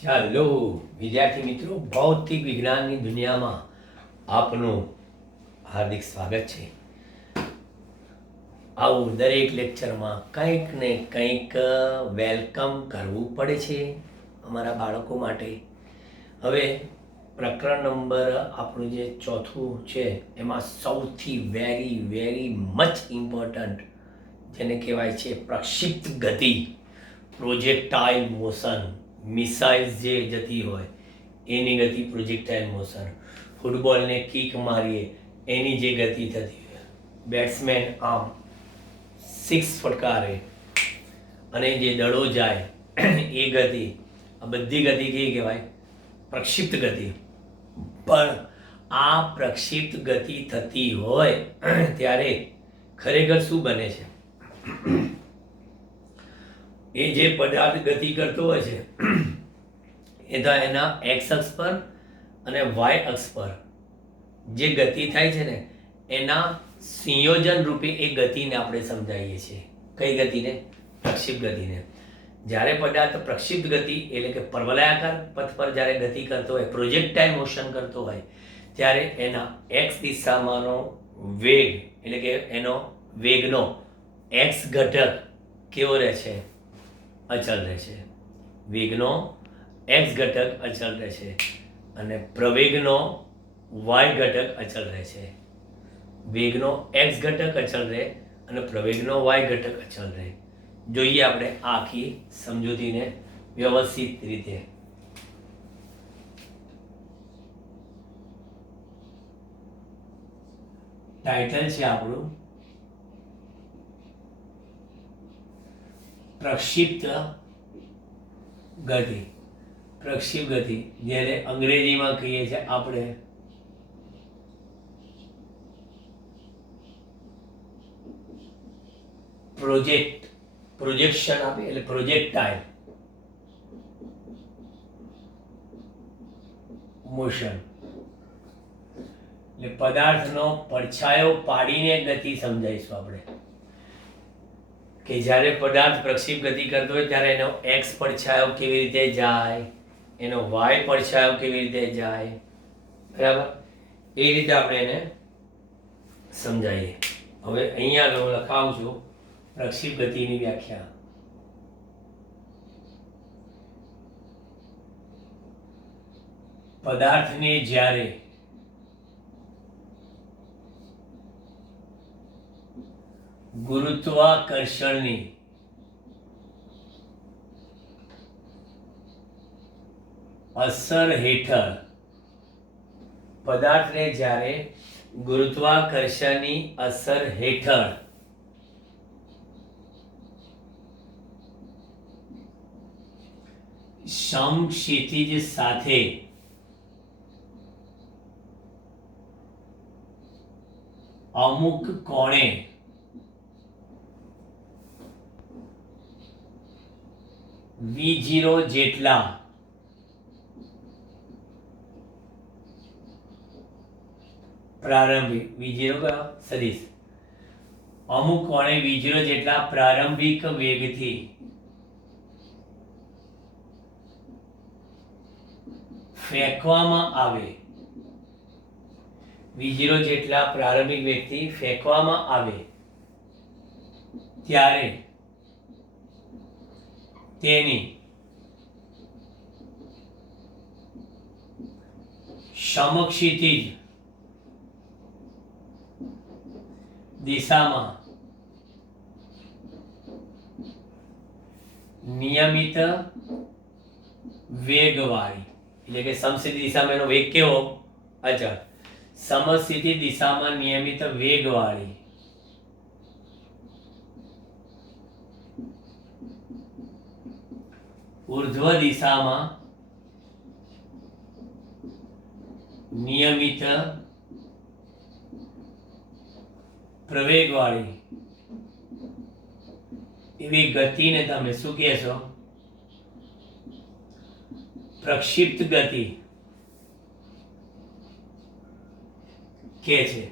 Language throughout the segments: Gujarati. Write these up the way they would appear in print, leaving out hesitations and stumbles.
ચાલો વિદ્યાર્થી મિત્રો, ભૌતિક વિજ્ઞાનની દુનિયામાં આપનું હાર્દિક સ્વાગત છે. આવું દરેક લેક્ચરમાં કંઈક ને કંઈક વેલકમ કરવું પડે છે અમારા બાળકો માટે. હવે પ્રકરણ નંબર આપણું જે ચોથું છે એમાં સૌથી વેરી વેરી મચ ઇમ્પોર્ટન્ટ જેને કહેવાય છે પ્રક્ષિપ્ત ગતિ, પ્રોજેક્ટાઇલ મોશન. મિસાઇલ્સ જે જતી હોય એની ગતિ પ્રોજેક્ટાઇલ મોશન. ફૂટબોલને કિક મારીએ એની જે ગતિ થતી હોય, બેટ્સમેન આમ 6 ફટકારે અને જે દડો જાય એ ગતિ, આ બધી ગતિ કઈ કહેવાય? પ્રક્ષિપ્ત ગતિ. પણ આ પ્રક્ષિપ્ત ગતિ થતી હોય ત્યારે ખરેખર શું બને છે? એ જે પદાર્થ ગતિ કરતો હોય છે એ તો એના એક્સ અક્ષ પર અને વાય અક્ષ પર જે ગતિ થાય છે ને એના સંયોજન રૂપે એ ગતિને આપણે સમજાવીએ છીએ. કઈ ગતિને? પ્રક્ષિપ્ત ગતિને. જ્યારે પદાર્થ પ્રક્ષિપ્ત ગતિ એટલે કે પરવલયાકાર પથ પર જ્યારે ગતિ કરતો હોય, પ્રોજેક્ટાઇલ મોશન કરતો હોય, ત્યારે એના એક્સ દિશામાંનો વેગ એટલે કે એનો વેગનો એક્સ ઘટક કેવો રહે છે? અચળ રહેશે. વેગનો એક્સ ઘટક અચળ રહેશે અને પ્રવેગનો વાય ઘટક અચળ રહેશે. વેગનો એક્સ ઘટક અચળ રહે અને પ્રવેગનો વાય ઘટક અચળ રહે. જોઈએ આપણે આખી સમજૂતીને વ્યવસ્થિત રીતે. ટાઇટલ છે આપણું પ્રક્ષિપ્ત ગતિ. પ્રક્ષિપ્ત ગતિ જેને અંગ્રેજીમાં કહીએ છીએ આપણે પ્રોજેક્શન આપે એટલે પ્રોજેક્ટાઇલ મોશન. એટલે પદાર્થનો પડછાયો પાડીને ગતિ સમજાવીશું આપણે કે જ્યારે પદાર્થ પ્રક્ષિપ્ત ગતિ કરતો હોય ત્યારે એનો એક્સ પડછાયો કેવી રીતે જાય, એનો વાય પડછાયો કેવી રીતે જાય, બરાબર? એ રીતે આપણે એને સમજાવીએ. હવે અહીંયા હું લખાવું છું પ્રક્ષિપ્ત ગતિની વ્યાખ્યા. પદાર્થને જ્યારે ગુરુત્વાકર્ષણની અસર હેઠળ પદાર્થને જ્યારે ગુરુત્વાકર્ષણની અસર હેઠળ સમક્ષિતિજ સાથે અમુક કોણે V0 જેટલા પ્રારંભિક V0 સદિશ અમુક કોણે V0 જેટલા પ્રારંભિક વેગથી ફેંકવામાં આવે. V0 જેટલા પ્રારંભિક વેગથી ફેંકવામાં આવે ત્યારે તેની સમક્ષિતિજ દિશામાં નિયમિત વેગવાળી એટલે કે સમસ્થિતિ દિશામાં એનો વેગ કેવો? અચળ. સમસ્થિતિ દિશામાં નિયમિત વેગવાળી ઉર્ધ્વ દિશામાં નિયમિત પ્રવેગવાળી એવી ગતિને તમે શું કહેશો? પ્રક્ષિપ્ત ગતિ કે છે.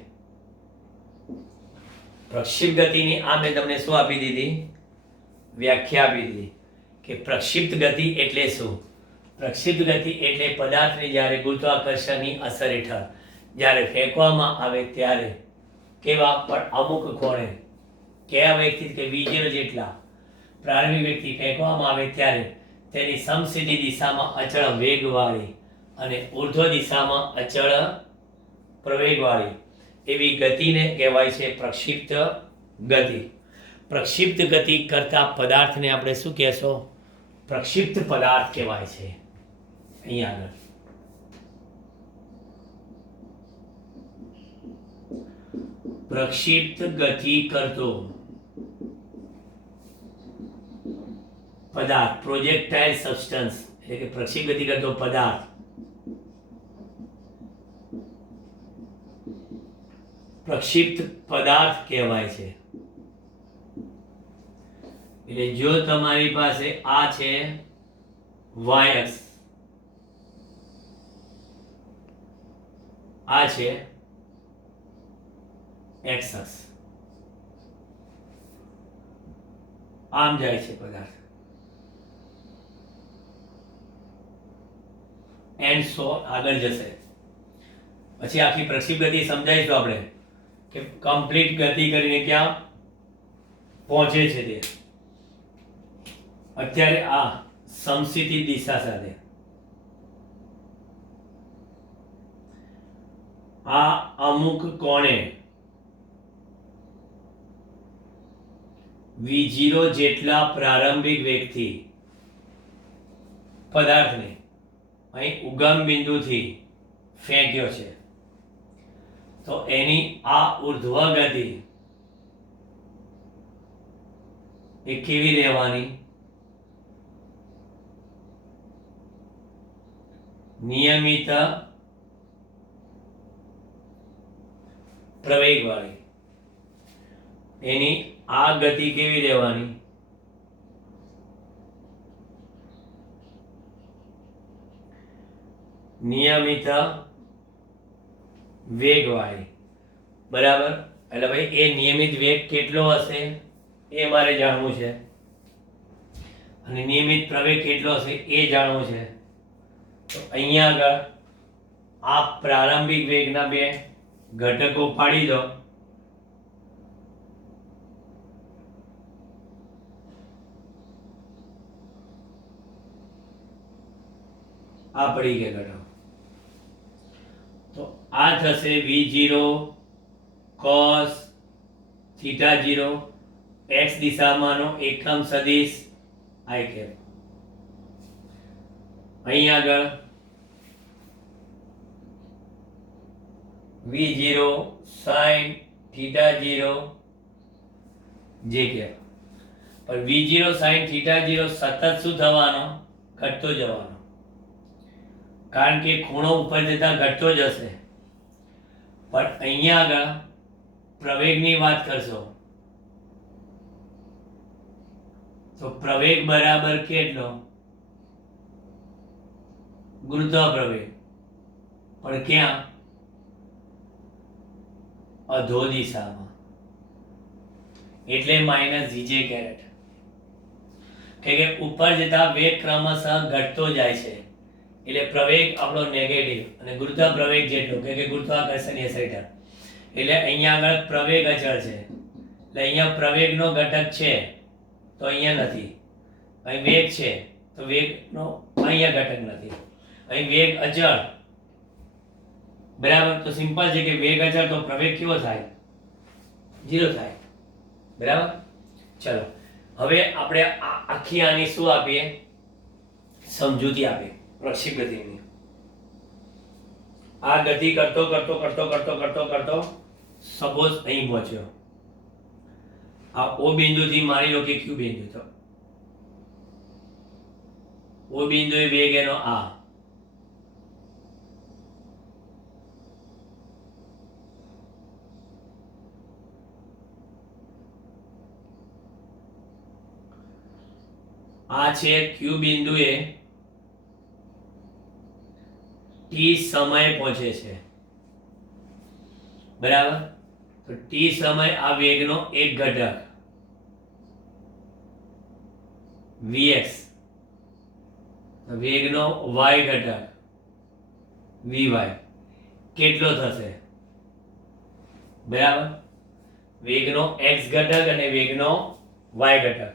પ્રક્ષિપ્ત ગતિની આ મેં તમને શું આપી દીધી? વ્યાખ્યા આપી દીધી કે પ્રક્ષિપ્ત ગતિ એટલે શું? પ્રક્ષિપ્ત ગતિ એટલે પદાર્થને જ્યારે ગુરુત્વાકર્ષણની અસર હેઠળ જ્યારે ફેંકવામાં આવે ત્યારે કેવા પણ અમુક કોણે કયા વ્યક્તિ કે V0 જેટલા પ્રારંભિક વ્યક્તિ ફેંકવામાં આવે ત્યારે તેની સમસીધી દિશામાં અચળ વેગવાળી અને ઉર્ધ્વ દિશામાં અચળ પ્રવેગવાળી એવી ગતિને કહેવાય છે પ્રક્ષિપ્ત ગતિ. પ્રક્ષિપ્ત ગતિ કરતા પદાર્થને આપણે શું કહેશો? પ્રક્ષિપ્ત પદાર્થ કહેવાય છે. અહીંયા આગળ પ્રક્ષિપ્ત ગતિ કરતો પદાર્થ, પ્રોજેક્ટાઇલ સબસ્ટન્સ એટલે કે પ્રક્ષિપ્ત ગતિ કરતો પદાર્થ પ્રક્ષિપ્ત પદાર્થ કહેવાય છે. એટલે જો તમારી પાસે આ છે y અક્ષ, આ છે x અક્ષ, આમ જાય છે પદાર્થ એન્ડ સો આગળ જશે. પછી આખી પ્રક્ષિપ્ત ગતિ સમજાઈશું આપણે કે કમ્પ્લીટ ગતિ કરીને ક્યાં પહોંચે છે તે. અત્યારે આ સમસ્થિતિ દિશા સાથે આ અમુક કોણે V0 જેટલા પ્રારંભિક વેગથી પદાર્થને અહીં ઉગમ બિંદુથી ફેંક્યો છે તો એની આ ઉર્ધ્વ ગતિ એ કેવી રહેવાની? નિયમિત પ્રવેગવાળી. એની આ ગતિ કેવી રહેવાની? નિયમિત વેગવાળી. બરાબર. એટલે ભાઈ એ નિયમિત વેગ કેટલો હશે એ મારે જાણવું છે અને નિયમિત પ્રવેગ કેટલો હશે એ જાણવું છે. તો અહીંયા આગળ આ પ્રારંભિક વેગના બે ઘટકો પાડી દો. આ પડી ગયા ઘટકો. તો આ થશે V0 cos θ0 x દિશામાંનો એકમ સદિશ i cap. અહીં આગળ V0 sin θ0 j cap. પણ V0 sin θ0 સતત શું થવાનો? ઘટતો જવાનો. કારણ કે ખૂણો ઉપર જતા ઘટતો જશે. પણ અહીંયા આગળ પ્રવેગની વાત કરશો તો પ્રવેગ બરાબર કેટલો? ગુરુત્વ પ્રવેગ. પણ ક્યાં? અધો દિશામાં. એટલે માઇનસ જીજે કેરેટ. કે ઉપર જતા વેગ ક્રમશઃ ઘટતો જાય છે એટલે પ્રવેગ આપણો નેગેટિવ અને ગુરુત્વ પ્રવેગ જેટલો કે ગુરુત્વાકર્ષણની અસર હેઠળ. એટલે અહીંયા આગળ પ્રવેગ અચળ છે એટલે અહીંયા પ્રવેગનો ઘટક છે તો અહીંયા નથી. અહીં વેગ છે તો વેગનો અહીંયા ઘટક નથી. અહીં વેગ અચળ. બરાબર. તો સિમ્પલ છે કે વેગ અચળ તો પ્રવેગ કેવો થાય? 0 થાય. બરાબર. ચલો હવે આપણે આખી આની શું આપીએ? સમજૂતી આપીએ પ્રક્ષિપ્ત ગતિની. આ ગતિ કરતો કરતો કરતો કરતો કરતો કરતો સપોઝ અહીં પહોંચ્યો. આ O બિંદુથી માની લો કે Q બિંદુ. તો O બિંદુ એ વેગ એનો આ છે Q બિંદુએ t સમય પહોંચે છે. બરાબર. તો t સમય આ વેગનો એક ઘટક vx વેગનો વાય ઘટક વી કેટલો થશે? બરાબર, વેગનો એક્સ ઘટક અને વેગનો વાય ઘટક.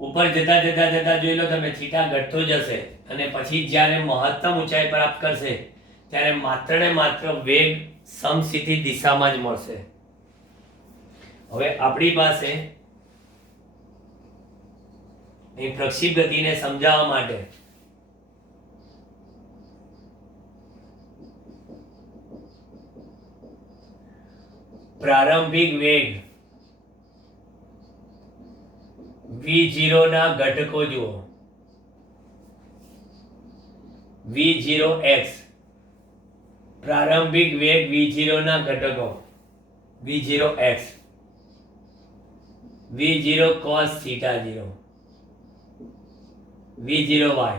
ઉપર જતા જતા જતા જોઈ લો તમે, થીટા ઘટતો જશે અને પછી જ્યારે મહત્તમ ઊંચાઈ પ્રાપ્ત કરશે ત્યારે માત્ર ને માત્ર વેગ સમસ્થિતિ દિશામાં જ મળશે. હવે આપણી પાસે અહીં પ્રક્ષિપ્ત ગતિને સમજાવવા માટે પ્રારંભિક વેગ v0 ના ઘટકો જુઓ. v0x પ્રારંભિક વેગ v0 ના ઘટકો v0x, v0 cos theta 0, v0y,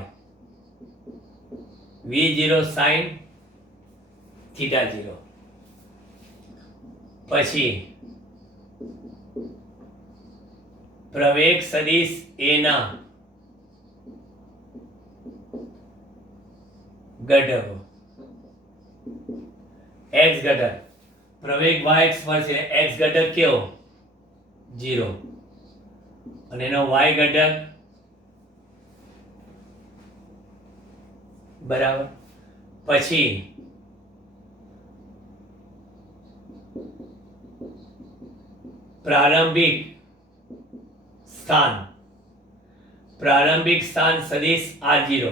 v0 sin theta 0. પછી પ્રવેગ સદિશ a ના ઘટકો x ઘટક, પ્રવેગ y અક્ષ પર છે, x ઘટક કેવો? 0 અને એનો y ઘટક બરાબર. પછી પ્રારંભિક સ્થાન સદિશ r0,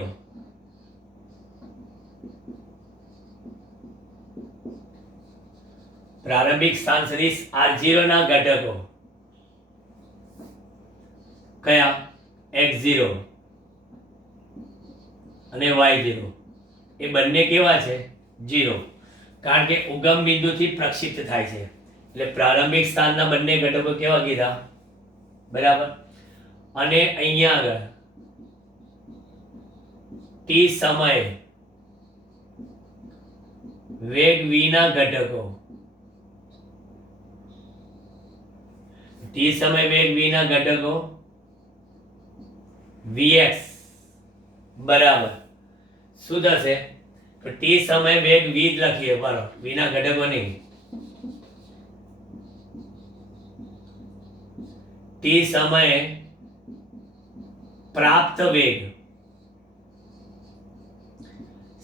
પ્રારંભિક સ્થાન સદિશ r0 ના ઘટકો કયા? x0 અને y0. એ બંને કેવા છે? 0, કારણ કે ઉગમ બિંદુથી પ્રક્ષિપ્ત થાય છે. એટલે પ્રારંભિક સ્થાનના બંને ઘટકો કેવા કીધા? બરાબર. અને અહીંયા આગળ t સમયે વેગ v ના ઘટકો, t સમય વેગ v ના ઘટકો vx બરાબર શું થશે? તો t સમય વેગ v જ લખીએ, બરાબર, v ના ઘટકો નહીં. t સમયે પ્રાપ્ત વેગ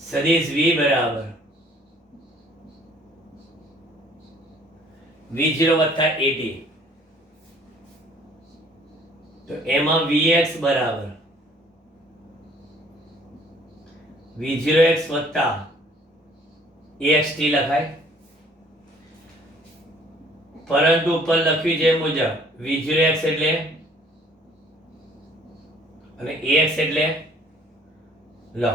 સદિશ v બરાબર v0 વત્તા at. તો એમાં vx બરાબર v0x વત્તા axt લખાય. પરંતુ ઉપર લખ્યું છે મુજબ v0x એટલે અને ax એટલે લો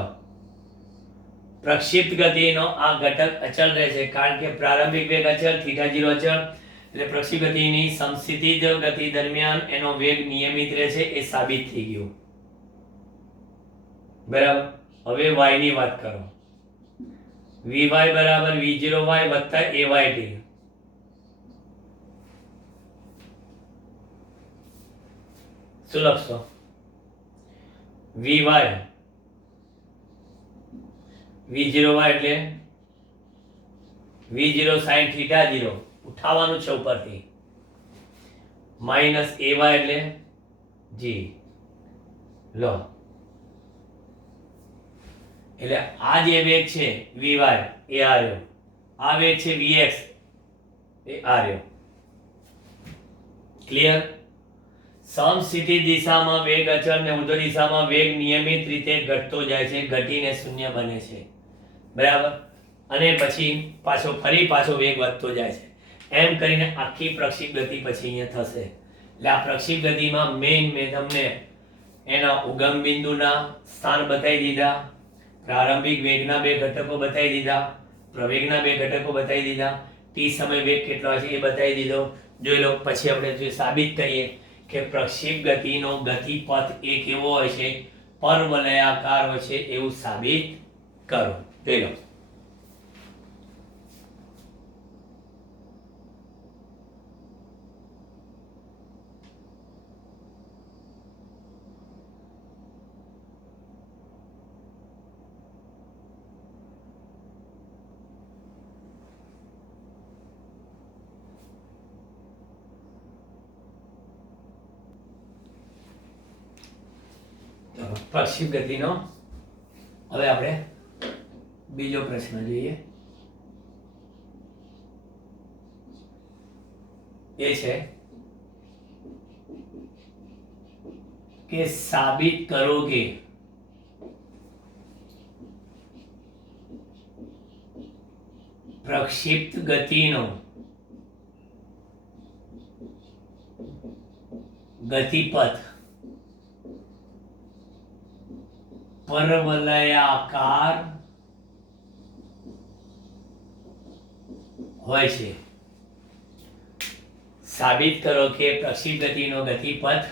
પ્રક્ષિપ્ત ગતિનો આ ઘટક અચળ રહેશે, કારણ કે પ્રારંભિક વેગ અચળ, થીટા 0 અચળ, એટલે પ્રક્ષિપ્ત ગતિની સમસ્થિતિજ ગતિ દરમિયાન એનો વેગ નિયમિત રહેશે. એ સાબિત થઈ ગયું. બરાબર. હવે y ની વાત કરો. vy બરાબર v0y વત્તા ayt. શું લખશો? vy v0y એટલે v0 sin theta 0 ઉઠાવવાનું છે ઉપરથી, માઇનસ ay એટલે g. લો એટલે આ જે વેગ છે vy એ આર્યો, આ વેગ છે vx એ આર્યો. ક્લિયર? સમસ્થિતિ દિશામાં વેગ અચળ ને ઉર્ધ્વ દિશામાં વેગ નિયમિત રીતે ઘટતો જાય છે, ઘટીને શૂન્ય બને છે. બરાબર. અને પછી પાછો વેગ વધતો જાય છે. એમ કરીને આખી પ્રક્ષિપ્ત ગતિ પછી અહીંયા થશે. એટલે આ પ્રક્ષિપ્ત ગતિમાં મેં તમને એના ઉગમ બિંદુના સ્થાન બતાવી દીધા, પ્રારંભિક વેગના બે ઘટકો બતાવી દીધા, પ્રવેગના બે ઘટકો બતાવી દીધા, t સમય વેગ કેટલો છે એ બતાવી દીધો. જોઈ લો. પછી આપણે જો સાબિત કરીએ કે પ્રક્ષિપ્ત ગતિનો ગતિપથ એ કેવો હોય છે? પરવલયાકાર હોય છે, એવું સાબિત કરો. જોઈ લો. પ્રક્ષિપ્ત ગતિનો. હવે આપણે બીજો પ્રશ્ન જોઈએ. એ છે કે સાબિત કરો કે પ્રક્ષિપ્ત ગતિનો ગતિપથ પરવલયાકાર હોય છે. સાબિત કરો કે પ્રક્ષિપ્ત ગતિનો ગતિપથ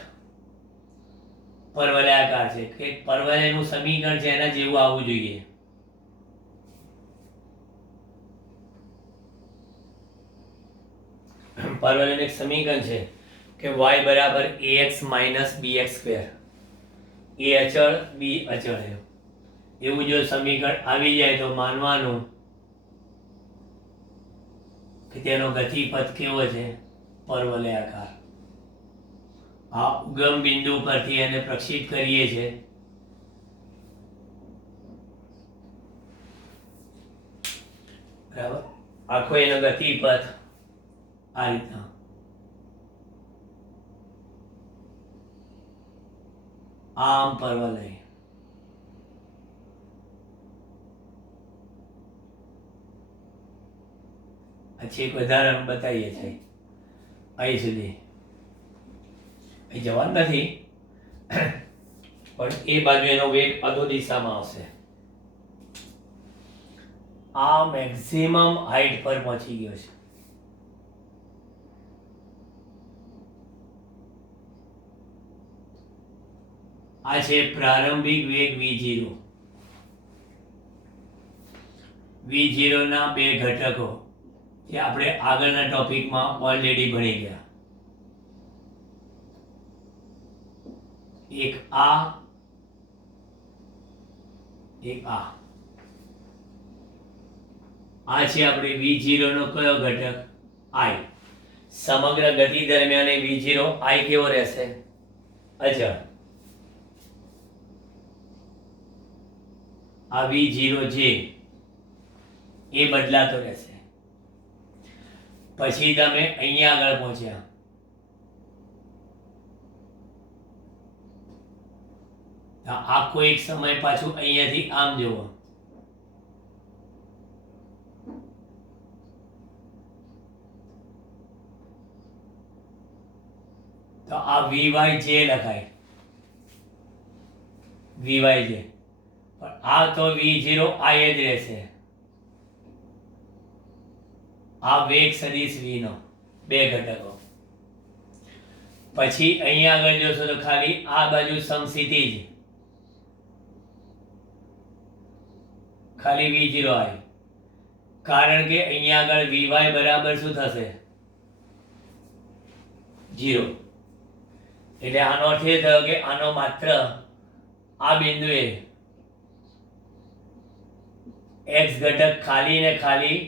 પરવલયાકાર છે, કે પરવલયનું સમીકરણ છે એના જેવું આવવું જોઈએ. પરવલયનું એક સમીકરણ છે કે y બરાબર ax માઇનસ bx સ્ક્વેર. એ અચળ, બી અચળ છે. એવું જો સમીકરણ આવી જાય તો માનવાનું કે તેનો ગતિપથ કેવો છે? પરવલયાકાર. આ ઉગમ બિંદુ પરથી એને પ્રક્ષિપ્ત કરીએ છીએ. બરાબર. આખો એનો ગતિપથ આ રીતના. આમ પરવલય. પછી એક ઉદાહરણ બતાવીએ છીએ. અહીં સુધી અહીં જવાનું નથી, પણ એ બાજુ એનો વેગ અધો દિશામાં આવશે. આ મેક્સિમમ હાઈટ પર પહોંચી ગયો છે. આ છે પ્રારંભિક વેગ v0. v0 ના બે ઘટકો જે આપણે આગળના ટોપિકમાં ઓલરેડી ભણી ગયા. એક આ, એક આ. આ છે આપણે v0 નો કયો ઘટક? i. સમગ્ર ગતિ દરમિયાન v0 i કેવો રહેશે? અચળ. આ v0 જે એ બદલાતો રહેશે. પછી તમે અહીંયા આગળ પહોંચ્યા. આખો એક સમય પાછું અહીંયાથી આમ જુઓ. તો આ vy જે લખાય, vy જે, પણ આ તો v0 i જ રહેશે. આ વેગ સદિશ v નો બે ઘટકો. પછી અહીંયા આગળ જોશો તો ખાલી આ બાજુ સમસ્થિતિ જ, ખાલી v0 i. કારણ કે અહીંયા આગળ vy બરાબર શું થશે? 0. એટલે આનો અર્થ એ થયો કે આનો માત્ર આ બિંદુએ x ઘટક ખાલી ને ખાલી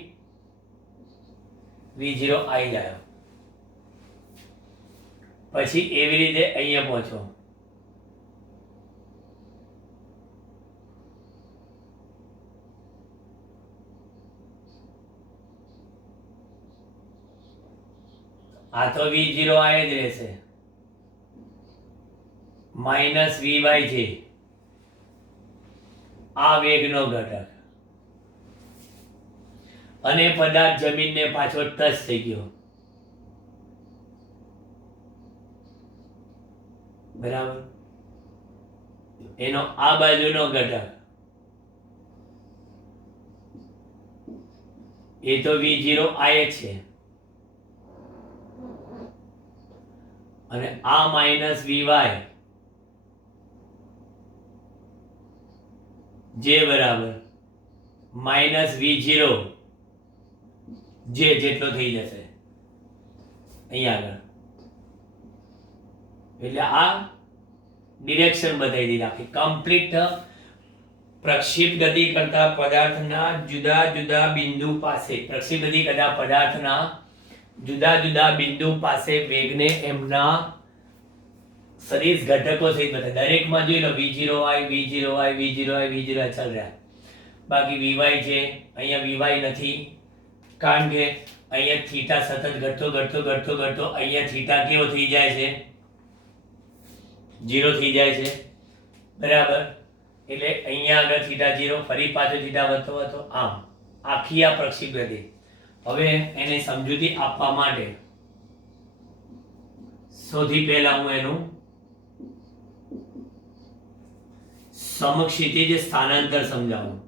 v0 આવી જાય. પછી એવી રીતે અહીંયા પહોંચો. આ તો v0 આ જ રહેશે, માઇનસ vy છે આ વેગનો ઘટક, અને પદાર્થ જમીનને પાછો ટચ થઈ ગયો. બરાબર. એનો આ બાજુનો ઘટક એ તો v0 i છે, અને આ માઇનસ vy જે બરાબર માઇનસ v0 જે જેટલો થઈ જશે અહીંયા આગળ. એટલે આ ડિરેક્શન બતાવી દીધી આખી કમ્પ્લીટ. પ્રક્ષિપ્ત ગતિ કરતા પદાર્થના જુદા જુદા બિંદુ પાસે, પ્રક્ષિપ્ત ગતિ કરતા પદાર્થના જુદા જુદા બિંદુ પાસે વેગને એમના सदिश घटकों सहित बता दरेक में જોઈ લો v0y v0y v0y v0y ચાલ રહ્યા બાકી vy છે અહીંયા vy નથી કારણ કે અહીંયા થીટા સતત ઘટતો અહીંયા થીટા કેવો થઈ જાય છે 0 થઈ જાય છે બરાબર એટલે અહીંયા આગળ થીટા 0 ફરી પાછો થીટા વધતો આમ આખી આ પ્રક્ષેપ ગતિ હવે એને સમજૂતી આપવા માટે સૌથી પહેલા હું એનું સમક્ષિતિજ સ્થાનાંતર સમજાવું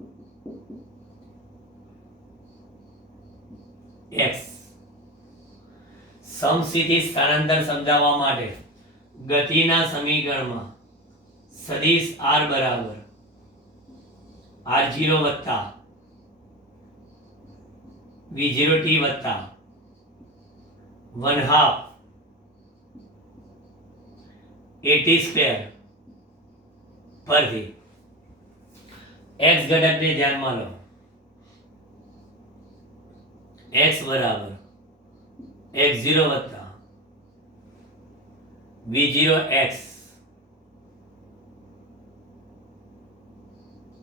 x સમક્ષિતિજ સ્થાનાંતર સમજાવવા માટે ગતિના સમીકરણમાં સદિશ r બરાબર r0 વત્તા v0t વત્તા 1/2 at સ્ક્વેર પરથી x ઘટકને ધ્યાનમાં લો x બરાબર x0 વત્તા v0x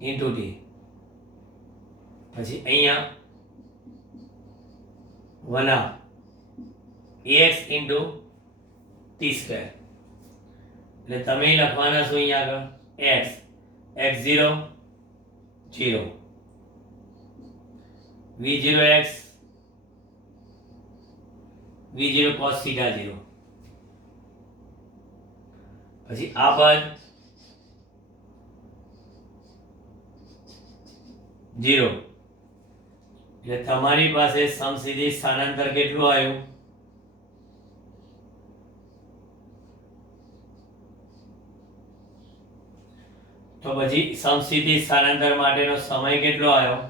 ઇન્ટુ t પછી અહીંયા 1/2 ax ઇન્ટુ t સ્ક્વેર એટલે તમે લખવાના છો અહીંયા આગળ x x0 0 v0x v0 cos theta 0 પછી આ પદ 0 એટલે તમારી પાસે સમસિદ્ધિ સ્થાનાંતર કેટલું આવ્યું તો પછી સમસિદ્ધિ સ્થાનાંતર માટેનો સમય કેટલો આવ્યો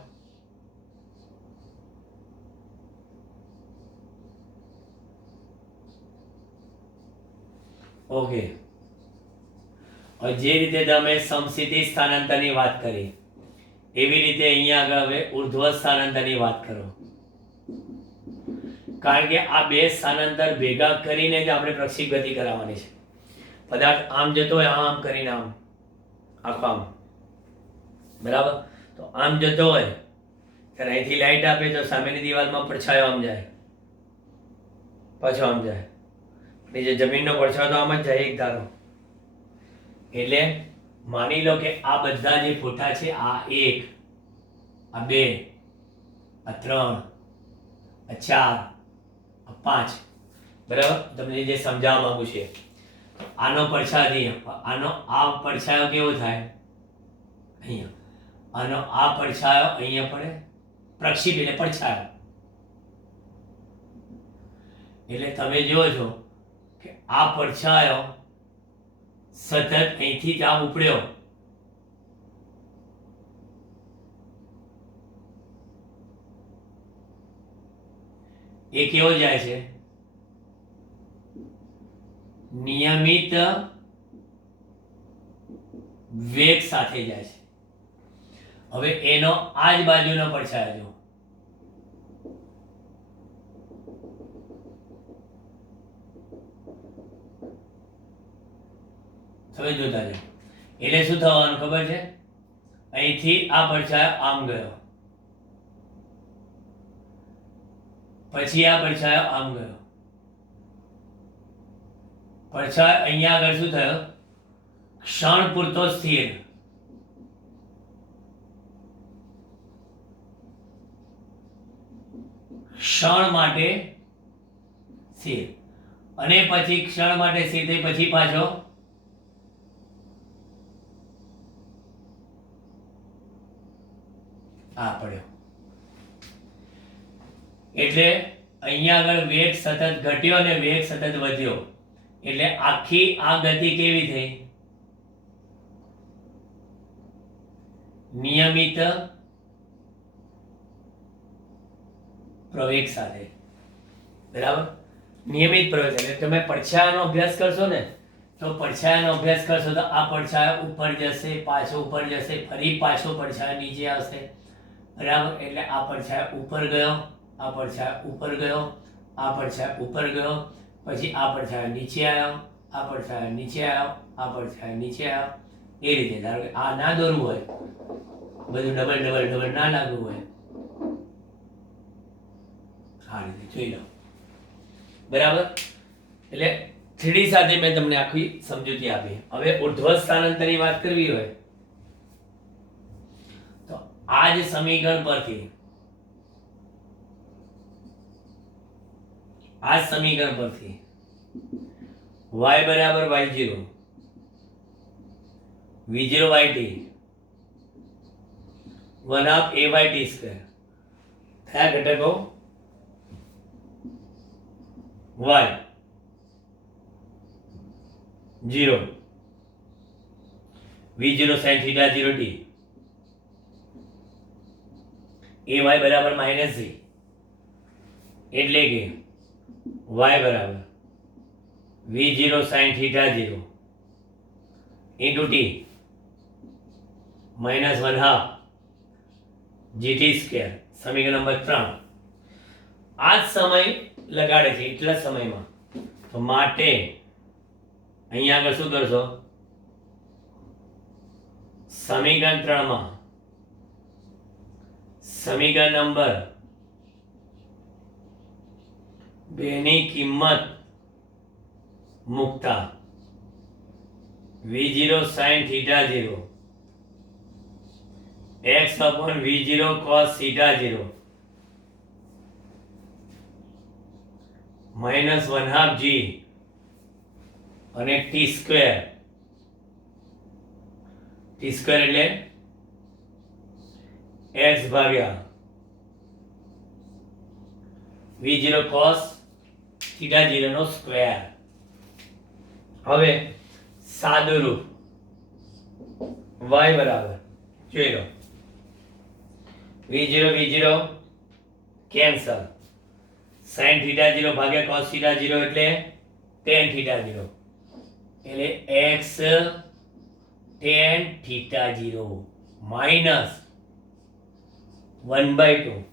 ઓકે હવે જે રીતે તમે સમસિદ્ધિ સ્થાનાંતરની વાત કરી એવી રીતે અહીંયા આગળ હવે ઉર્ધ્વ સ્થાનાંતરની વાત કરો કારણ કે આ બે સ્થાનાંતર ભેગા કરીને જ આપણે પ્રક્ષેપ ગતિ કરાવવાની છે પદાર્થ આમ જતો હોય આમ કરીને આમ આખો આમ બરાબર તો આમ જતો હોય ત્યારે અહીંથી લાઈટ આપે તો સામેની દિવાલમાં પડછાયો આમ જાય પાછો આમ જાય જે જમીનનો પડછાયો તો આમ જ જાય એક ધારો એટલે માની લો કે આ બધા જે ફોટા છે આ 1 આ 2 આ 3 આ 4 આ 5 બરાબર તમને જે સમજાવવા માંગુ છે આનો પડછાયો આનો આ પડછાયો કેવો થાય અહીંયા આનો આ પડછાયો અહીંયા પડે પ્રક્ષેપ એટલે પડછાયો એટલે તમે જુઓ છો કે આ પડછાયો સતત અહીંથી જ આમ ઉપડ્યો એ કેવો જાય છે નિયમિત વેગ સાથે જાય છે હવે એનો આ જ બાજુનો પડછાયો જો તમે જોતા જાઓ એટલે શું થવાનું ખબર છે અહીંથી આ પડછાયો આમ ગયો પછી આ પડછાયો આમ ગયો પડછાયો અહીંયા આગળ શું થયો ક્ષણ પૂરતો સ્થિર ક્ષણ માટે સ્થિર અને પછી ક્ષણ માટે સ્થિર થઈ પછી પાછો આ પડ્યો એટલે અહીંયા આગળ વેગ સતત ઘટ્યો અને વેગ સતત વધ્યો એટલે આખી આ ગતિ કેવી થઈ નિયમિત પ્રવેગ સાથે બરાબર નિયમિત પ્રવેગ એટલે તમે પડછાયાનો અભ્યાસ કરશો ને તો પડછાયાનો અભ્યાસ કરશો તો આ પડછાયો ઉપર જશે પાછો ઉપર જશે ફરી પાછો પડછાયો નીચે આવશે બરાબર એટલે આ પડછાયો ઉપર ગયો આ પડછાયો ઉપર ગયો આ પડછાયો ઉપર ગયો પછી આ પડછાયો નીચે આવ્યો આ પડછાયો નીચે આવ્યો, આ પડછાયો નીચે આવ્યો, એ રીતે. ધારો કે આ ના દોરવું હોય, બધું ડબલ ડબલ ડબલ ના લાગવું હોય, આ રીતે જોઈ લો. બરાબર. એટલે 3D સાથે મેં તમને આખી સમજૂતી આપી. હવે ઉર્ધ્વ સ્થાનાંતરની વાત કરવી હોય તો આ જ સમીકરણ પરથી y બરાબર y0 v0 yt 1/2 ayt square થયા ઘટકો y 0 v0 sin theta 0 t ay બરાબર -c એટલે કે y બરાબર v0 sin theta 0 into t minus 1/2 gt square. સમીકરણ નંબર 3. આ જ સમય લગાડે છે એટલા સમયમાં, તો માટે અહીંયા આગળ શું કરશો? સમીકરણ 3 માં સમીકરણ નંબર 2 ની કિંમત મૂકતા v0 sin theta 0 x upon v0 cos theta 0 minus 1/2 g અને t સ્ક્વેર એટલે x ભાગ્યા v0 cos theta 0 નો સ્ક્વેર. હવે સાદું રૂપ y બરાબર જોઈ લો v0 કેન્સલ, sin theta 0 ભાગ્યા cos theta 0 એટલે tan theta 0 એટલે x tan theta 0 minus 1/2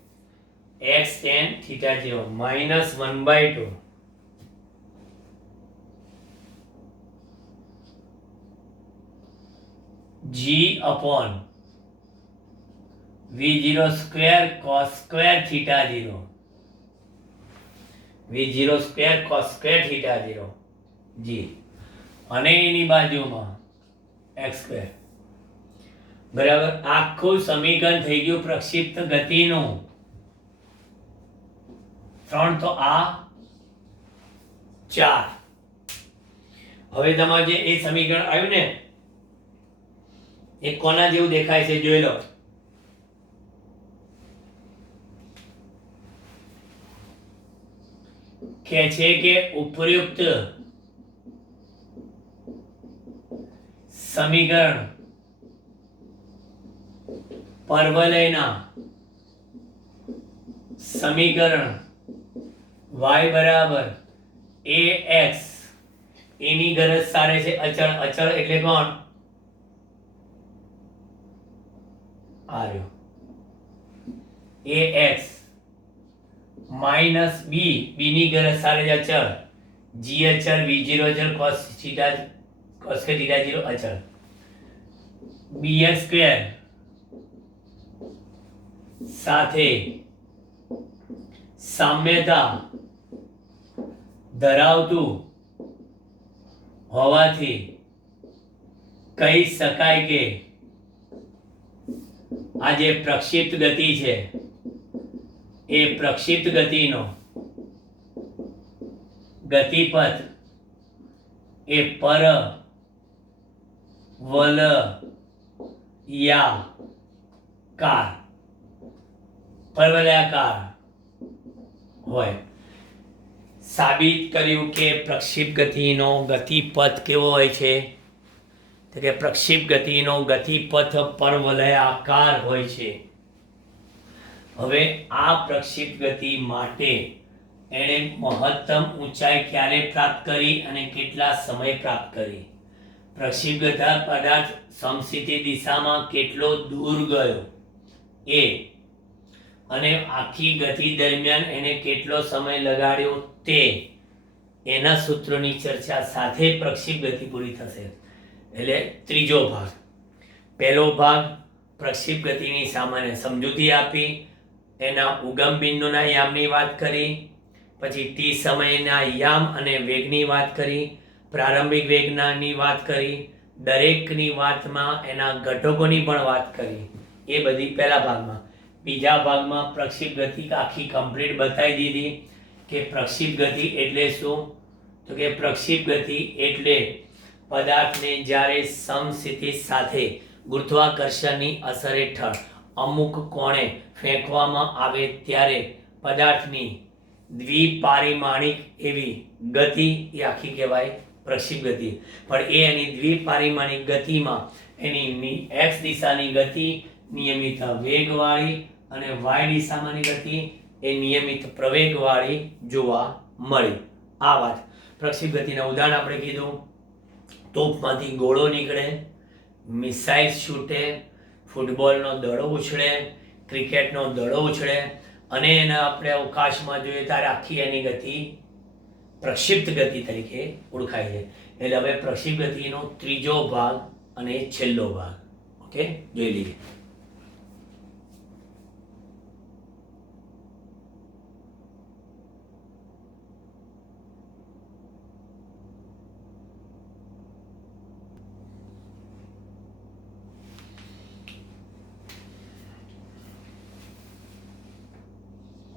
x tan theta 0 minus 1/2 g upon v0 square cos square theta 0 v0 square cos square theta 0 g અને એની બાજુમાં x square. બરાબર. આખું સમીકરણ થઈ ગયું પ્રક્ષિપ્ત ગતિનું. 3 તો આ 4. હવે તમારે જે એ સમીકરણ આવ્યું ને એ કોના જેવું દેખાય છે જોઈ લો. કે છે કે ઉપયુક્ત સમીકરણ પરવલયના સમીકરણ y બરાબર ax એની ગરજ સારે છે અચળ. અચળ એટલે કોણ? આ રહ્યો ax માઇનસ b ની ગરજ સારે છે અચળ, g અચળ, v0 અચળ, cos θ 0 અચળ, bx સ્ક્વેર સાથે સામ્યતા ધરાવતું હોવાથી કહી શકાય કે આ જે પ્રક્ષિપ્ત ગતિ છે એ પ્રક્ષિપ્ત ગતિનો ગતિપથ એ પરવલયાકાર હોય. સાબિત કર્યું કે પ્રક્ષિપ્ત ગતિનો ગતિપથ કેવો હોય છે? તો કે પ્રક્ષિપ્ત ગતિનો ગતિપથ પરવલયાકાર હોય છે. હવે આ પ્રક્ષિપ્ત ગતિ માટે એણે મહત્તમ ઊંચાઈ ક્યારે પ્રાપ્ત કરી અને કેટલા સમય પ્રાપ્ત કરી? પ્રક્ષિપ્ત પદાર્થ સમસ્થિતિ દિશામાં કેટલો દૂર ગયો એ, અને આખી ગતિ દરમિયાન એને કેટલો સમય લગાડ્યો તે, એના સૂત્રોની ચર્ચા સાથે પ્રક્ષેપ ગતિ પૂરી થશે. એટલે ત્રીજો ભાગ. પહેલો ભાગ પ્રક્ષેપ ગતિની સામાન્ય સમજૂતી આપી, એના ઉગમ બિંદુના યામની વાત કરી, પછી ટી સમયના યામ અને વેગની વાત કરી, પ્રારંભિક વેગની વાત કરી, દરેકની વાતમાં એના ઘટકોની પણ વાત કરી. એ બધી પહેલા ભાગમાં. બીજા ભાગમાં પ્રક્ષેપ ગતિ આખી કમ્પ્લીટ બતાવી દીધી કે પ્રક્ષેપ ગતિ એટલે શું. તો કે પ્રક્ષેપ ગતિ એટલે પદાર્થને જ્યારે સમસ્થિતિ સાથે ગુરુત્વાકર્ષણની અસર હેઠળ અમુક કોણે ફેંકવામાં આવે ત્યારે પદાર્થની દ્વિપારિમાણિક એવી ગતિ એ આખી કહેવાય પ્રક્ષેપ ગતિ. પણ એની દ્વિપારિમાણિક ગતિમાં એની એક્સ દિશાની ગતિ નિયમિત વેગવાળી અને વાય દિશામાંની ગતિ એ નિયમિત પ્રવેગવાળી જોવા મળી. આ વાત પ્રક્ષેપ ગતિના ઉદાહરણ આપણે કીધું. તોપમાંથી ગોળો નીકળે, મિસાઇલ છૂટે, ફૂટબોલનો દડો ઉછળે, ક્રિકેટનો દડો ઉછળે અને એને આપણે અવકાશમાં જોઈએ ત્યારે આખી એની ગતિ પ્રક્ષિપ્ત ગતિ તરીકે ઓળખાય છે. એટલે હવે પ્રક્ષિપ્ત ગતિનો ત્રીજો ભાગ અને છેલ્લો ભાગ ઓકે જોઈ લઈએ.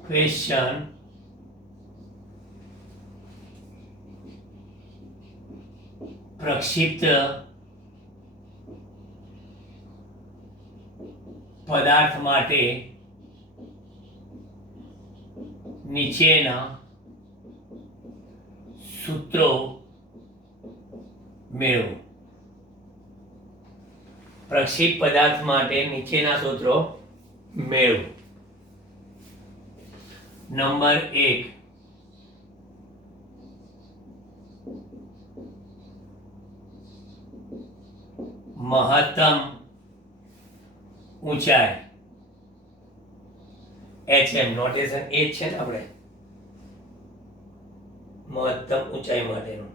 ક્વેશ્ચન પ્રક્ષિપ્ત પદાર્થ માટે નીચેના સૂત્રો મેળવો. પ્રક્ષિપ્ત પદાર્થ માટે નીચેના સૂત્રો મેળવો. નંબર 1, મહત્તમ ઊંચાઈ HM નોટેશન એ જ છે ને આપણે મહત્તમ ઊંચાઈ માટેનું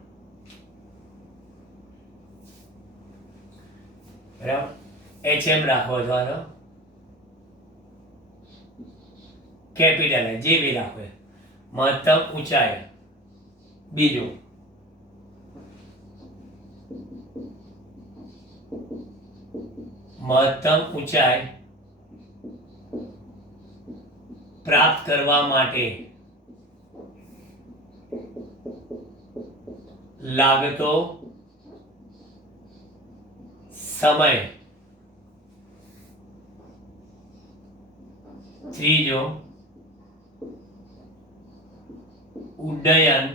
બરાબર. HM રાખવો છો કેપિટલ જે બી રાખો મહત્તમ ઊંચાઈ. બીજું મહત્તમ ઊંચાઈ પ્રાપ્ત કરવા માટે લાગતો સમય. ત્રીજો ઉડ્ડયન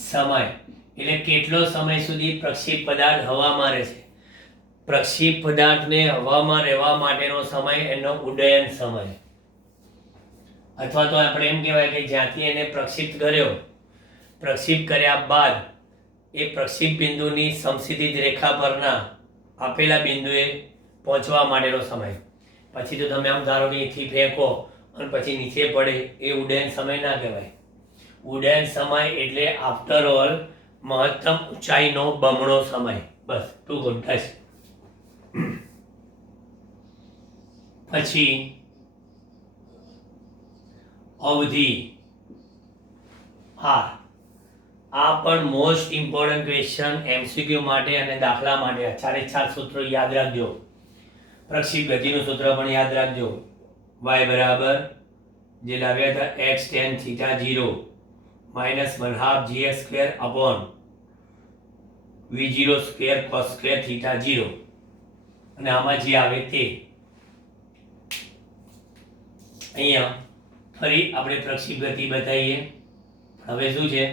સમય એટલે કેટલો સમય સુધી પ્રક્ષેપ પદાર્થ હવામાં રહે છે. પ્રક્ષેપ પદાર્થને હવામાં રહેવા માટેનો સમય એનો ઉડ્ડયન સમય, અથવા તો આપણે એમ કહેવાય કે જ્યાંથી એને પ્રક્ષેપ કર્યો, પ્રક્ષેપ કર્યા બાદ એ પ્રક્ષેપ બિંદુની સમસ્થિતિ રેખા પરના આપેલા બિંદુએ પહોંચવા માટેનો સમય. પછી તો તમે આમ ધારો કે અહીંથી ફેંકો અને પછી નીચે પડે એ ઉડ્ડયન સમય ના કહેવાય. ઉડ્ડયન સમય એટલે આફ્ટર ઓલ મહત્તમ ઊંચાઈનો બમણો સમય. બસ 2 ઘંટા છે. પછી અવધિ આ પણ મોસ્ટ ઇમ્પોર્ટન્ટ ક્વેશ્ચન MCQ માટે અને દાખલા માટે. 4 સૂત્રો યાદ રાખજો. પ્રક્ષેપ ગતિનું સૂત્ર પણ યાદ રાખજો. y બરાબર જે લાવ્યા હતા x tan theta 0 -1/2 gx square upon v0 square cos square theta 0 અને આમાં જે આવે તે અહીંયા ફરી આપણે પ્રક્ષેપ ગતિ બતાવીએ. હવે શું છે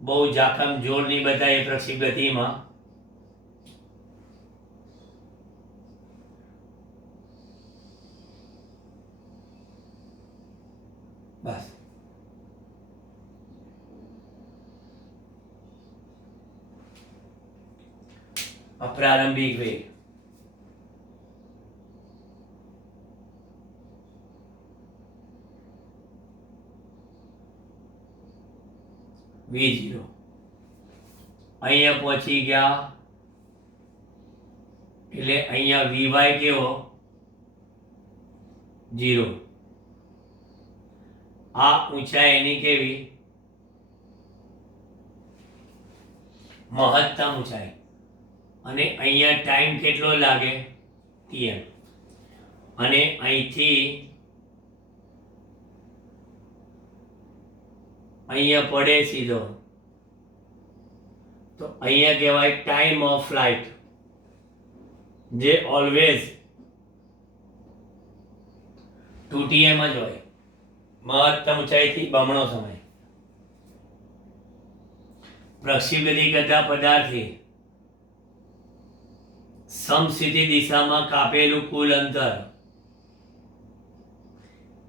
બહુ જાખમ જોર નહીં બતાવીએ પ્રક્ષેપ ગતિમાં. બસ પ્રારંભિક વેગ v0 અહીંયા પહોંચી ગયા એટલે અહીંયા vy કેવો 0 આ ઊંચાઈ એની કેવી મહત્તમ ઊંચાઈ અને અહીંયા ટાઈમ કેટલો લાગે tm અને અહીંથી અહીંયા પડે સીધો તો અહીંયા કહેવાય ટાઈમ ઓફ ફ્લાઇટ જે ઓલવેઝ 2tm જ હોય મહત્તમ ઊંચાઈથી બમણો સમય પ્રક્ષેપ ગતિ કરતા પદાર્થે સમસ્થિતિ દિશામાં કાપેલું કુલ અંતર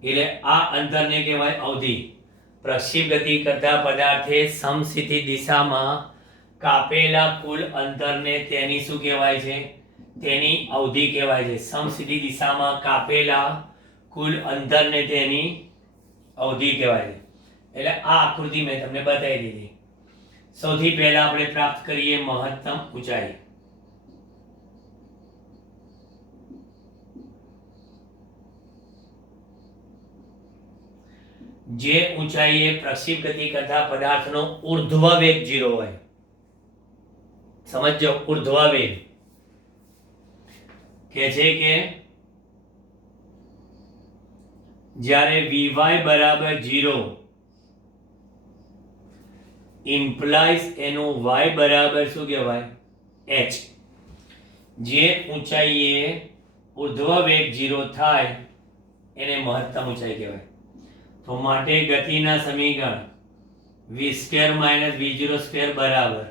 એટલે આ અંતરને કહેવાય અવધિ પ્રક્ષેપ ગતિ કરતા પદાર્થે સમસ્થિતિ દિશામાં કાપેલા કુલ અંતરને તેની શું કહેવાય છે તેની અવધિ કહેવાય છે સમસ્થિતિ દિશામાં કાપેલા કુલ અંતરને તેની અવધિ કહેવાય છે એટલે આ આકૃતિ મેં તમને બતાવી દીધી સૌથી પહેલા આપણે પ્રાપ્ત કરીએ મહત્તમ ઊંચાઈ જે ઊંચાઈએ પ્રક્ષેપ ગતિ કરતા પદાર્થનો ઊર્ધ્વ વેગ 0 હોય સમજો ઊર્ધ્વ વેગ કે છે કે જ્યારે vy બરાબર 0 ઇમ્પ્લાઇઝ એનું y બરાબર શું કહેવાય h જે ઊંચાઈએ ઊર્ધ્વ વેગ 0 થાય એને મહત્તમ ઊંચાઈ કહેવાય તો માટે ગતિના સમીકરણ v² - v0² બરાબર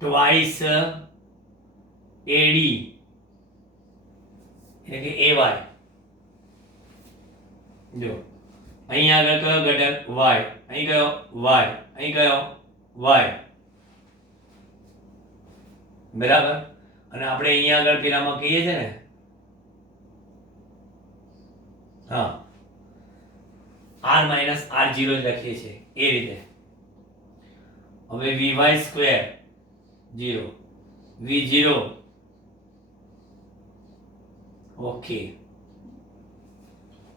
ટ્વાઇસ AD એટલે કે AY જો અહીં આગળ કયો ઘટક y અહીં કયો y અહીં કયો y બરાબર અને આપણે અહીંયા આગળ પેલામાં કહીએ છે ને હા r - r0 જ લખીએ છીએ એ રીતે હવે vy² 0 v0 ઓકે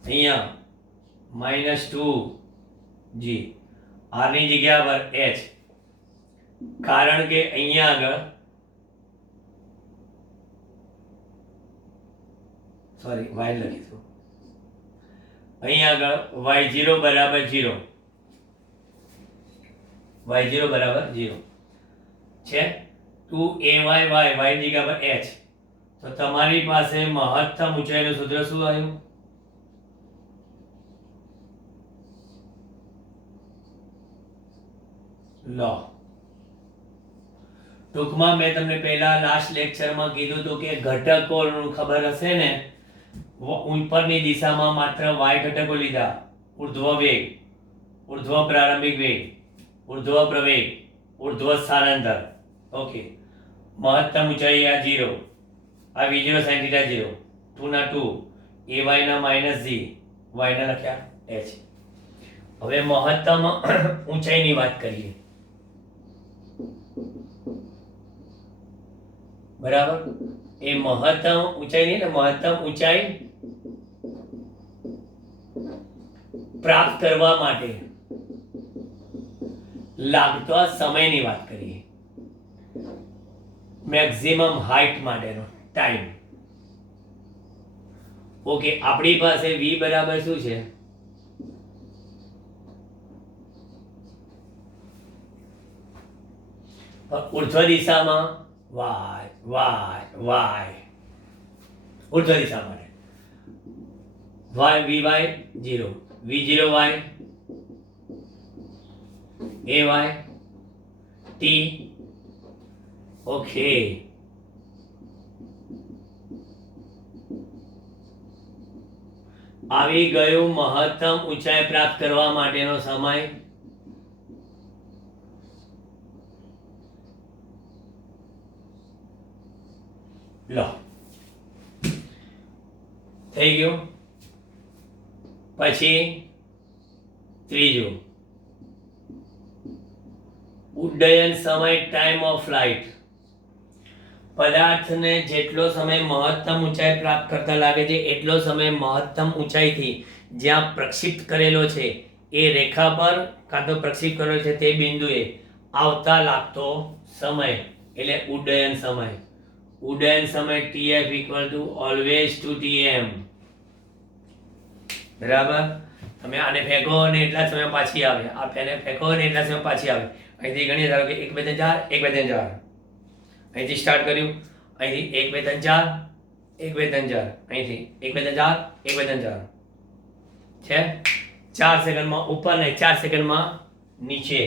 અહીંયા -2g r ની જગ્યા પર h કારણ કે અહીંયા આગળ સોરી y લખીશું અહીંયા આગળ y0 બરાબર 0 y0 બરાબર 0 છે 2ay y ની જગ્યા પર h તો તમારી પાસે મહત્તમ ઊંચાઈનું સૂત્ર શું આવ્યું લો ટૂંકમાં મેં તમને પહેલા લાસ્ટ લેક્ચરમાં કીધું હતું કે ઘટકોનું ખબર હશે ને ઉપરની દિશામાં માત્ર y ઘટકો લીધા ઊર્ધ્વ વેગ ઊર્ધ્વ પ્રારંભિક વેગ ઊર્ધ્વ પ્રવેગ ઊર્ધ્વ સ્થાનાંતર ઓકે મહત્તમ ઊંચાઈ આ 0 આ v0 sin θ 0 2 ના 2 ay ના -g y ના લખ્યા h હવે મહત્તમ ઊંચાઈની વાત કરીએ બરાબર એ મહત્તમ ઊંચાઈ નહીં ને મહત્તમ ઊંચાઈ પ્રાપ્ત કરવા માટે લાગતો સમયની વાત કરીએ મેક્સિમમ હાઈટ માટેનો ટાઈમ ઓકે આપણી પાસે v બરાબર શું છે ઊર્ધ્વ દિશામાં y ઊર્ધ્વ દિશા માટે vy 0 v0y ay t okay આવી ગયું મહત્તમ ઊંચાઈ પ્રાપ્ત કરવા માટેનો સમય લો થઈ ગયું પછી ત્રીજું ઉડ્ડયન સમય ટાઈમ ઓફ ફ્લાઇટ. પદાર્થને જેટલો સમય મહત્તમ ઊંચાઈ પ્રાપ્ત કરતા લાગે છે એટલો સમય મહત્તમ ઊંચાઈથી જ્યાં પ્રક્ષિપ્ત કરેલો છે એ રેખા પર કાં તો પ્રક્ષિપ્ત કરેલો છે તે બિંદુએ આવતા લાગતો સમય એટલે ઉડ્ડયન સમય. ઉડ્ડયન સમય TF equal to always to TM. બરાબર. તમે આને ફેંકો અને એટલા સમય પાછી આવે, આ પેને ફેંકો અને એટલા સમય પાછી આવે. અહીંથી ગણીએ ધારો કે 1 2 3 4 1 2 3 4 અહીંથી સ્ટાર્ટ કર્યું, અહીંથી 1 2 3 4 1 2 3 4 અહીંથી 1 2 3 4 1 2 3 4 છે. 4 સેકન્ડમાં ઉપર ને 4 સેકન્ડમાં નીચે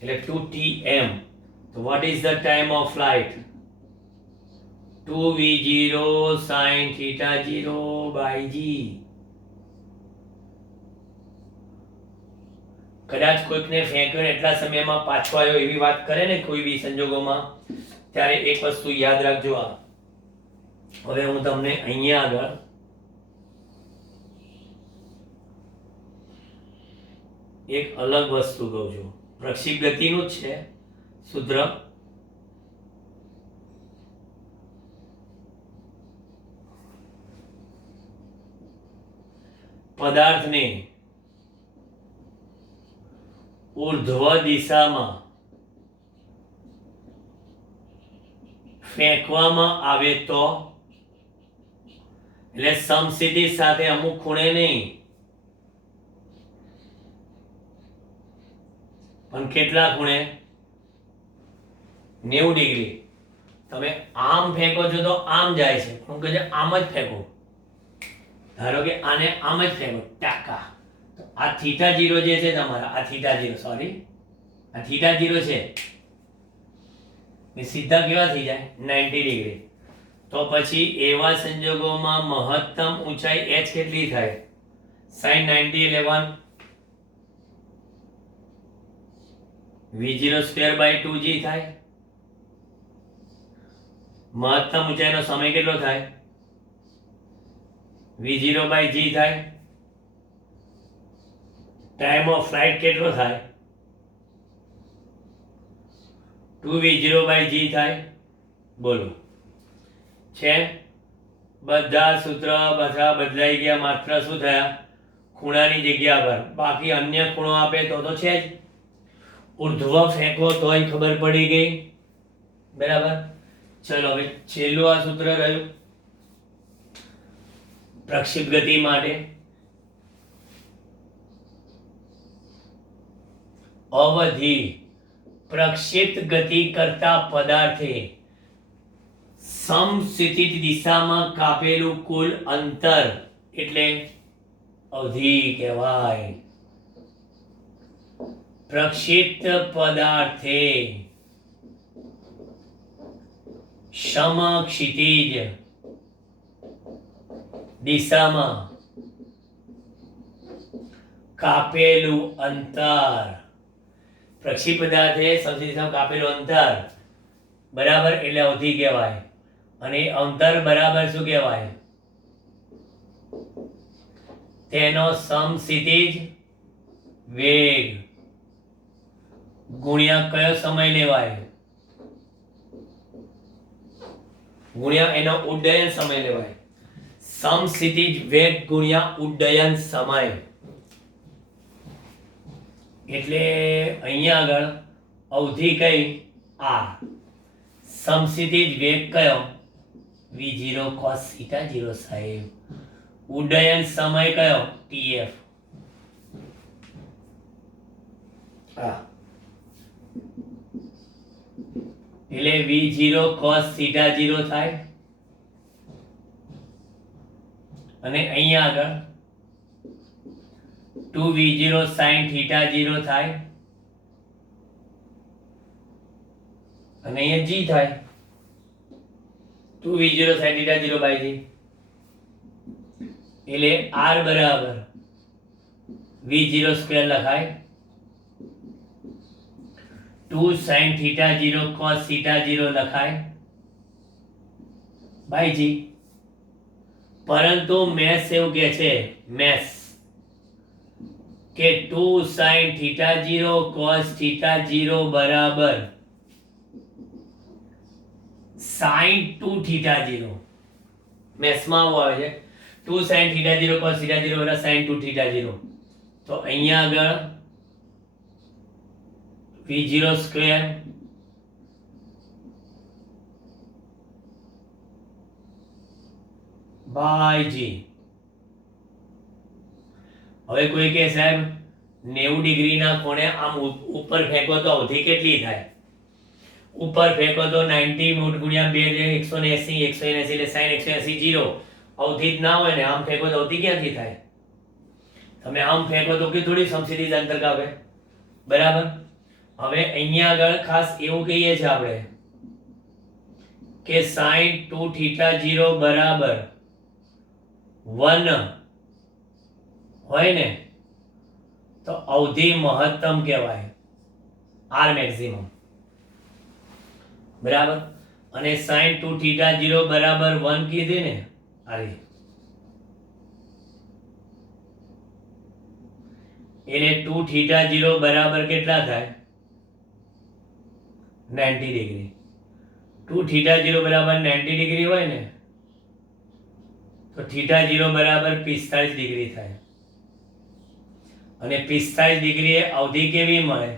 એટલે 2TM. તો what is the time of flight? 2v0 sin theta 0 by g. કદાચ કોઈકને ફેંક્યો ને એટલા સમયમાં પાછો આવ્યો એવી વાત કરે ને કોઈ બી સંજોગોમાં, ત્યારે એક વસ્તુ યાદ રાખજો. આ હવે હું તમને અહીંયા આગળ એક અલગ વસ્તુ કહું છું. પ્રક્ષિપ્ત ગતિનું જ છે સૂત્ર. પદાર્થને ઉર્ધ્વ દિશામાં ફેંકવામાં આવે તો, એટલે સમસ્થિતિ સાથે અમુક ખૂણે નહીં પણ કેટલા ખૂણે 90 ડિગ્રી. તમે આમ ફેંકો છો તો આમ જાય છે, હું કહે છે આમ જ ફેંકો. ધારો કે આને આમ જ ફેંકો ટાકા, તો આ થીટા 0 જે છે તમારા, આ થીટા 0 સોરી આ થીટા 0 છે એ સીધા કેવા થઈ જાય 90 ડિગ્રી. તો પછી એવા સંજોગોમાં મહત્તમ ઊંચાઈ h કેટલી થાય? sin 90 એટલે 1 v0 સ્ક્વેર બાય 2g થાય. મહત્તમ ઊંચાઈનો સમય કેટલો થાય? v0 બાય g થાય. ટાઈમ ઓફ ફ્લાઇટ કેટલો થાય? 2v0 બાય g થાય. બોલો છે? બધા સૂત્ર બધા બદલાઈ ગયા, માત્ર શું થયા? ખૂણાની જગ્યા પર. બાકી અન્ય ખૂણો આપે તો છે જ. ઉર્ધ્વ ફેંકો તોય ખબર પડી ગઈ. બરાબર. ચલો હવે છેલ્લું આ સૂત્ર રહ્યું પ્રક્ષિપ્ત ગતિ માટે. અવધિ પ્રક્ષિપ્ત ગતિ કરતા પદાર્થે સમસ્થિતિજ દિશામાં કાપેલું કુલ અંતર એટલે અવધિ કહેવાય. પ્રક્ષિપ્ત પદાર્થે સમક્ષિતિજ દિશામાં કાપેલું અંતર. પ્રક્ષિપ્ત પદાર્થે સમક્ષિતિજ દિશામાં કાપેલું અંતર બરાબર એટલે અવધિ કહેવાય. અને અંતર બરાબર શું કહેવાય? તેનો સમક્ષિતિજ વેગ ગુણ્યા કયો સમય લેવાય? ગુણ્યા એનો ઉડ્ડયન સમય લેવાય. સમક્ષિતિજ વેગ ગુણ્યા ઉડ્ડયન સમય. એટલે અહીંયા આગળ અવધિ કઈ? r. સમક્ષિતિજ વેગ કયો? v0 cos theta 0 sin. ઉડ્ડયન સમય કયો? tf. એટલે v0 cos theta 0 થાય અને અહીંયા આગળ 2v0 sin theta 0 થાય અને અહીંયા g થાય 2v0 sin theta 0 by g. એટલે r બરાબર v0 સ્ક્વેર લખાય 2 sin theta 0 cos theta 0 લખાય બાય g. પરંતુ મેસ એવું કહે છે મેસ કે 2 sin theta 0 cos theta 0 બરાબર sin 2 theta 0. મેથ્સમાં આવું આવે છે 2 sin theta 0 cos theta 0 બરાબર sin 2 theta 0. તો અહીંયા આગળ v0 સ્ક્વેર બાય g. હવે કોઈ કહે સાહેબ 90 ડિગ્રીના ખૂણે આમ ઉપર ફેંકો તો અવધિ કેટલી થાય? ઉપર ફેંકો તો 90 ગુણ્યા 2 એટલે 180 એટલે sin 180 0. અવધિ જ ના હોય ને આમ ફેંકો તો અવધિ ક્યાંથી થાય? તમે આમ ફેંકો તો કે થોડી સમસીધી અંતર કાપે, બરાબર. હવે અહીંયા આગળ ખાસ એવું કહીએ છીએ આપણે કે sin 2 theta 0 બરાબર 1 હોય ને તો અવધિ મહત્તમ કહેવાય, આર મેક્સિમમ, બરાબર. અને sin 2 theta 0 બરાબર 1 કીધી ને આરી, એટલે 2 theta 0 બરાબર કેટલા થાય? 90 ડિગ્રી. 2 theta 0 બરાબર 90 ડિગ્રી હોય ને તો theta 0 બરાબર 45 ડિગ્રી થાય. અને 45 ડિગ્રીએ અવધિ કેવી મળે?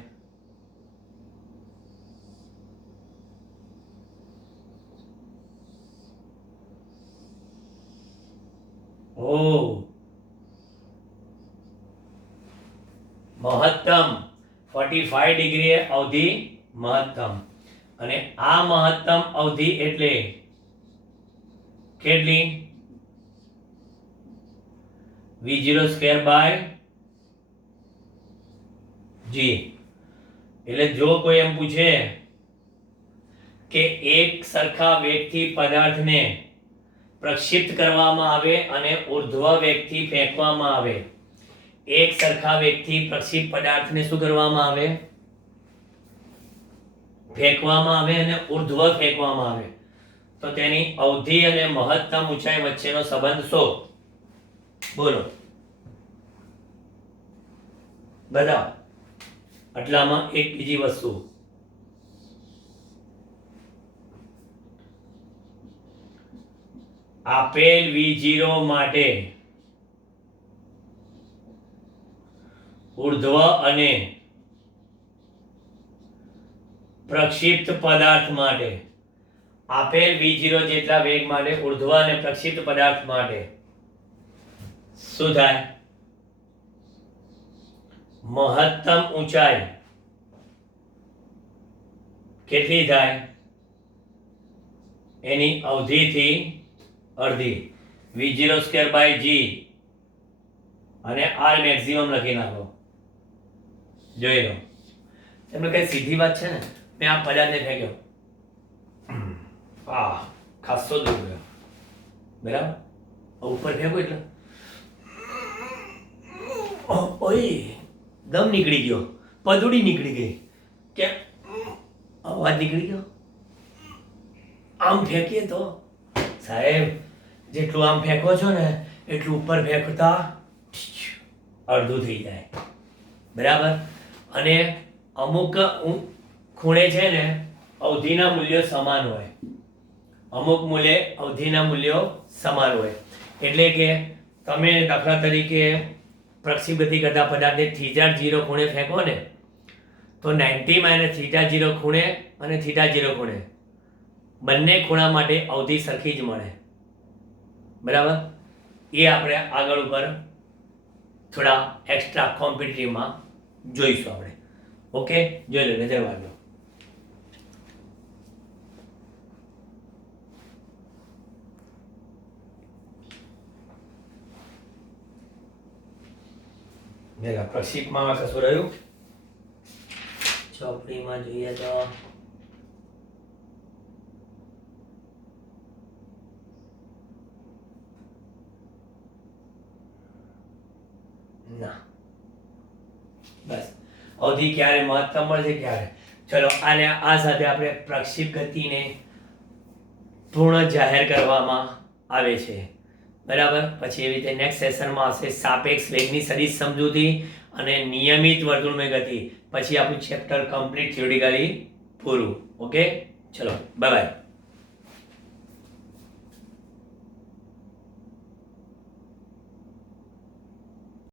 મહત્તમ 45 ડિગ્રીએ અવધિ મહત્તમ. અને આ મહત્તમ અવધિ એટલે કેટલી? v0 square by g. એટલે જો કોઈ એમ પૂછે કે એક સરખા વેગથી પદાર્થને પ્રક્ષિપ્ત કરવામાં આવે અને ઉર્ધ્વ વેગથી ફેંકવામાં આવે, એક સરખા વેગથી પ્રક્ષિપ્ત પદાર્થને શું કરવામાં આવે? ફેંકવામાં આવે અને ઉર્ધ્વ ફેંકવામાં આવે, તો તેની અવધિ અને મહત્તમ ઊંચાઈ વચ્ચેનો સંબંધ શું? બોલો, બરાબર. આટલામાં એક બીજી વસ્તુ, આપેલ v0 માટે ઉર્ધ્વ અને પ્રક્ષિપ્ત પદાર્થ માટે, આપેલ v0 જેટલા વેગ માટે ઉર્ધ્વ અને પ્રક્ષિપ્ત પદાર્થ માટે શું થાય? મહત્તમ ઊંચાઈ કેટલી થાય? એની અવધિથી અડધી. v0 સ્ક્વેર બાય g અને r મેક્સિમમ લખી નાખો. જોઈ લો, એમને કઈ સીધી વાત છે ને. મેં આ પદાર્થને ફેંક્યો, ખાસો દૂર ગયો, બરાબર. ઉપર ફેંકો એટલે ઓય દમ નીકળી ગયો, પદુડી નીકળી ગઈ, કે અવાજ નીકળી ગયો. આમ ફેંકીએ તો સાહેબ જેટલું આમ ફેંકો છો ને એટલું ઉપર ફેંકતા અડધું થઈ જાય, બરાબર. અને અમુક ખૂણે છે ને અવધિના મૂલ્યો સમાન હોય, અમુક મૂલ્ય અવધિના મૂલ્યો સમાન હોય. એટલે કે તમે દાખલા તરીકે પ્રક્ષિપ્ત ગતિ કરતા પદાર્થને θ 0 ખૂણે ફેંકો ને તો 90 માઇનસ θ 0 ખૂણે અને θ 0 ખૂણે બંને ખૂણા માટે અવધિ સરખી જ મળે, બરાબર. એ આપણે આગળ ઉપર થોડા એક્સ્ટ્રા કોમ્પિટિટિવમાં જોઈશું આપણે. ઓકે, જોઈ લો, નજર મારજો. પ્રક્ષિપ્તમાં કશું રહ્યું? ચોપડીમાં જોઈએ તો ના, બસ. અવધિ ક્યારે મહત્તમ મળશે ક્યારે? ચલો, આને આ સાથે આપણે પ્રક્ષિપ્ત ગતિને પૂર્ણ જાહેર કરવામાં આવે છે, બરાબર. પછી એવી રીતે નેક્સ્ટ સેશનમાં આવશે સાપેક્ષ વેગની સદિશ સમજૂતી અને નિયમિત વર્તુળમય ગતિ. પછી આપણું ચેપ્ટર કમ્પ્લીટ થિયોરિટિકલી પૂરું. ઓકે, ચલો બાય બાય.